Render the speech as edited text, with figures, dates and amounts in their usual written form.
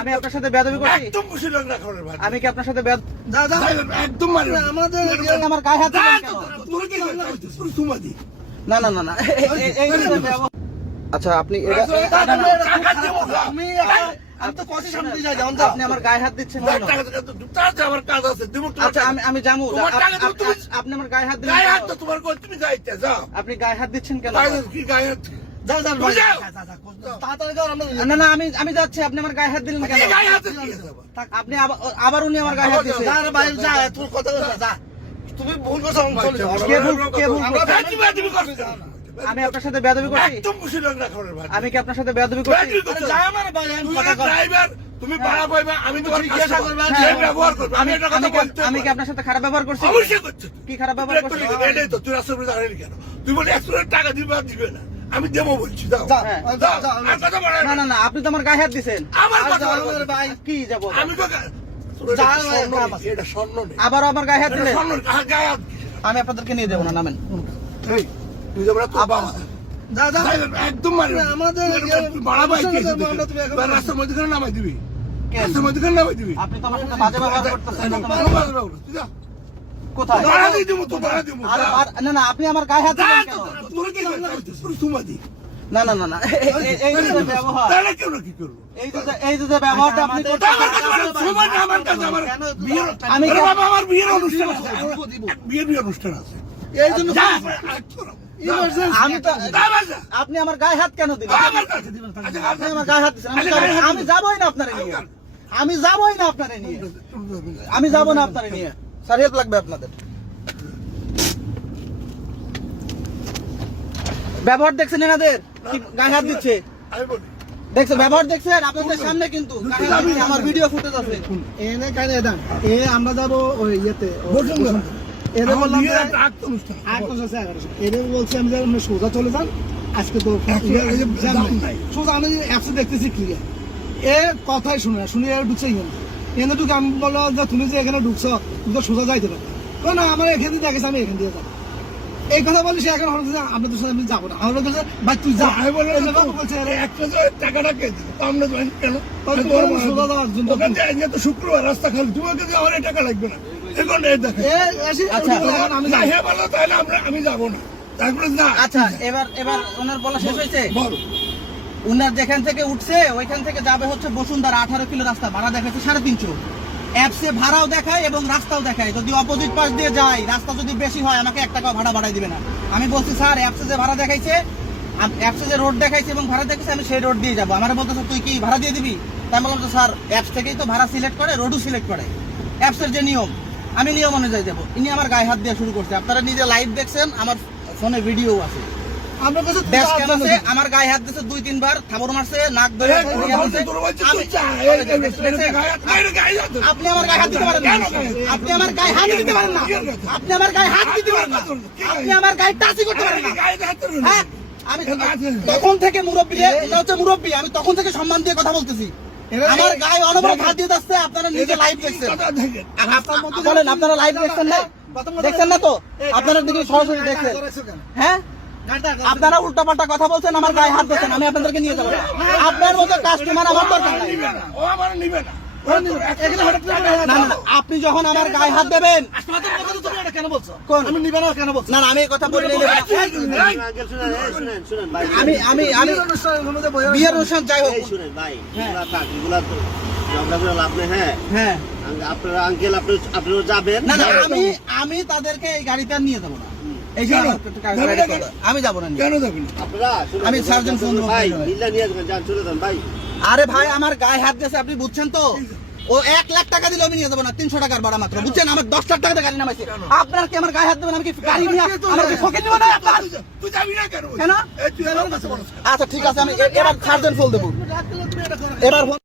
আমি আপনার সাথে বেয়াদবি করছি? একদম খুশি লোক না খবরের ভাই। আমি কি আপনার সাথে একদম মারি আমাদের আমার গায়ে হাত দিলেন কেন? তুই কি করছিস? তুই সুমাদি। না না না না আচ্ছা আপনি এটা আমি তো কত সামনে যাই জান আপনি আমার গায়ে হাত দিচ্ছেন কেন? তার যে আমার কাজ আছে দিব আচ্ছা আমি যাবো। তোমার টাকা দাও, তুমি আপনি আমার গায়ে হাত দিলেন গায়ে হাত কেন? তো তোমার কই তুমি যাইতে যাও। আপনি গায়ে হাত দিচ্ছেন কেন? কি গায়ে হাত? যা যা তুমি যাও। তাড়াতাড়ি যাও। না না আমি যাচ্ছি। আপনি আমার গায়ে হাত দিলেন কেন? কি গায়ে হাত কি আছে? আপনি আবার উনি আমার গায়ে হাত দিয়েছে। যা রে ভাই যা তোর কথা বল যা। তুমি ভুল করছো আমি চলে যাও। কে ভুল আমরা করছে? তুমি করছো। আমি আপনার সাথে বেয়াদবি করছি? একদম খুশি লোক না খবরের ভাই। আমি কি আপনার সাথে বেয়াদবি করছি? আরে যা আমার ভাই আমি কথা কই। ড্রাইভার তুমি ভাড়া পাইবা আমি তোমার জিজ্ঞাসা করব হ্যাঁ। ব্যবহার করব। আমি এটা কথা বলতে আমি কি আপনার সাথে খারাপ ব্যবহার করছি? অবশ্যই করছো। কি খারাপ ব্যবহার করছি? এটাই তো তুই রাস্তায় দাঁড়ালি কেন? তুই বলে 100 টাকা দিবে আর দিবে না। আমি দেবো বলছি দাও। হ্যাঁ। দাও, আর কথা বলে না না না আপনি তো আমার গায়ে হাত দিছেন। আমার কথা বলে ভাই কি যাব? আমি তো এটা স্বর্ণ নেই। আবারও আমার গায়ে হাত দিলেন। স্বর্ণ গায়ে হাত। আমি আপনাদেরকে নিয়ে যাবো না, নামেন। এই তুই যাবো না তো বাবা। যা যা একদম মারি আমাদের ভাড়া পাই কি রাস্তার মধ্যে কেন নামাই দিবি? রাস্তার মধ্যে কেন নামাই দিবি? আপনি তো আমার সাথে বাজে ব্যবহার করতেছেন। তুই যা। কোথায়? ভাড়া দিয়ে দেবো তো ভাড়া দেবো। না না আপনি আমার গায়ে হাত দিলেন কেন? তোর কি করছিস? তুই সুমাদি। না না না না এই যে ব্যবহার, তাহলে কেন কি করবো? এই যে ব্যবহারটা আপনি করতেছেন। আমার কাছে সময় না, আমার কাছে আমার বিয়ের আমি আরে বাবা আমার বিয়ের অনুষ্ঠান আছে। বিয়ের অনুষ্ঠান আছে। এই জন্য যা, আমি তো যা। আপনি আমার গায়ে হাত কেন দিলেন? আমার কাছে দিবেন। আপনি আমার গায়ে হাত দিচ্ছেন। আমি যাবোই না আপনারে নিয়ে। আমি যাবোই না আপনারে নিয়ে। আমি যাবো না আপনারে নিয়ে। স্যার হেল্প লাগবে আপনাদের। ব্যবহার দেখছেন এনাদের কি গায়ে হাত দিচ্ছে? আমি বলি দেখছেন ব্যবহার দেখছেন আপনাদের সামনে, কিন্তু গায়ে হাত দিচ্ছে। আমার ভিডিও ফুটেজ আছে। এনে কানে দান এ আমরা যাব ওই ইয়েতে বসুন্ধরা। এদের আমার বললাম বিয়ের যে একটা আক্ত অনুষ্ঠান। 811 এদের বলছি আমি যে আপনি সোজা চলে যান আজকে তো যান নাই। সোজা আমি অ্যাপসে দেখতেছি ক্লিয়ার এ কথাই শুনে না শুনে ঢুকছে এখানে ঢুকে আমি বললাম যে তুমি যে এখানে ঢুকছো তুমি তো সোজা যাইতে পারো না আমার এখান দিয়ে দেখেছি আমি এখান দিয়ে যাবো এই কথা বলি সে এখন হচ্ছে আপনাদের সাথে আমি যাবো না আমার বলছে ভাই তুই যা আমি বললাম এই বাবু বলছে আরে 100 টাকাটা কে দিল? আমরা তো কেন? তোর সোজা যাওয়ার জন্য ওখান থেকে আজকে তো শুক্রবার রাস্তা খালি তোমাকে দিয়ে আমার এই টাকা লাগবে না। এখন এই দেখে আচ্ছা, আমি না হে বলো তাহলে আমি যাবো না। তারপরে না আচ্ছা এবার ওনার বলা শেষ হয়েছে। বল উনার যেখান থেকে উঠছে ওইখান থেকে যাবে হচ্ছে বসুন্ধরা 18 কিলো রাস্তা, ভাড়া দেখাচ্ছে 350। অ্যাপসে ভাড়াও দেখায় এবং রাস্তাও দেখায়। যদি অপোজিট পাশ দিয়ে যায়, রাস্তা যদি বেশি হয়, আমাকে 1 টাকাও ভাড়া বাড়াই দিবে না। আমি বলছি স্যার অ্যাপসে যে ভাড়া দেখাইছে, অ্যাপসে যে রোড দেখাইছে এবং ভাড়া দেখাইছে, আমি সেই রোড দিয়ে যাবো। আমার বলতেছে তুই কি ভাড়া দিয়ে দিবি? তাই বললাম তো স্যার অ্যাপস থেকেই তো ভাড়া সিলেক্ট করে, রোডও সিলেক্ট করে, অ্যাপসের যে নিয়ম, আমি নিয়ম অনুযায়ী যাবো। ইনি আমার গায়ে হাত দিয়ে শুরু করছে। আপনারা নিজে লাইভ দেখছেন, আমার ফোনে ভিডিও আছে। আমার কাছে ড্যাশ ক্যাম আছে, আমার গায়ে হাত দিয়েছে 2-3 বার, থাবর মারছে, নাক ধরে আপনি আমার গায়ে হাত দিতে পারেন না। আপনি আমার গায়ে হাত দিতে পারেন না। আপনি আমার গায়ে হাত দিতে পারেন না। আপনি আমার গায়ে টাচই করতে পারেন না। হ্যাঁ, আমি তখন থেকে মুরব্বী, এটা হচ্ছে মুরব্বী, আমি তখন থেকে সম্মান দিয়ে কথা বলতেছি। আমার গায়ে অনবরত হাত দিয়ে যাচ্ছে। আপনারা নিজে লাইভ দেখছেন, বলেন আপনারা লাইভ দেখছেন না? দেখছেন না তো? আপনারা দিকে সরাসরি দেখছেন। হ্যাঁ, আপনারা উল্টাপাল্টা কথা বলছেন, আমার গায়ে হাত দিচ্ছেন, আমি আপনাদেরকে নিয়ে যাবো না। আপনার মতো কাস্টমার আমার দরকার নাই। ও আমার নিবে না। না না, আপনি যখন আমার গায়ে হাত দেবেন, কেন বলছো কোন আমি নিবে না কেন বলছো না না আমি এই কথা বলি নাই। আমি বিয়ের অনুষ্ঠান যাই হোক, শুনেন ভাই, এগুলা থাক, এগুলা তো ঝগড়া করে লাভ নেই। হ্যাঁ হ্যাঁ, আপনারা আঙ্কেল আপনারা যাবেন। না না আমি তাদেরকে এই গাড়িতে আর নিয়ে যাবো না। এই যে আমি যাবো না। কেন যাবি না? আপনারা আমি সার্জন ফোন দেবো। ভাই বিল্লা নিয়ে যাবেন, যান চলে যান ভাই। আরে ভাই আমার গায়ে হাত দিয়েছে, আপনি বুঝছেন তো? ও 1 লাখ টাকা দিলে আমি নিয়ে যাবো না, 300 টাকার ভাড়া মাত্র, বুঝছেন? আমার 10 লাখ টাকাতে গাড়ি নামাইছে। আপনার কি আমার গায়ে হাত দেবেন? আমি কি গাড়ি নিয়ে আমার কি ফকির নিব না আপনার? তুই যাবি না কেন? কেন? এই তুই আমার কাছে বল। আচ্ছা ঠিক আছে, আমি এবার সার্জন ফোন দেবো। এবার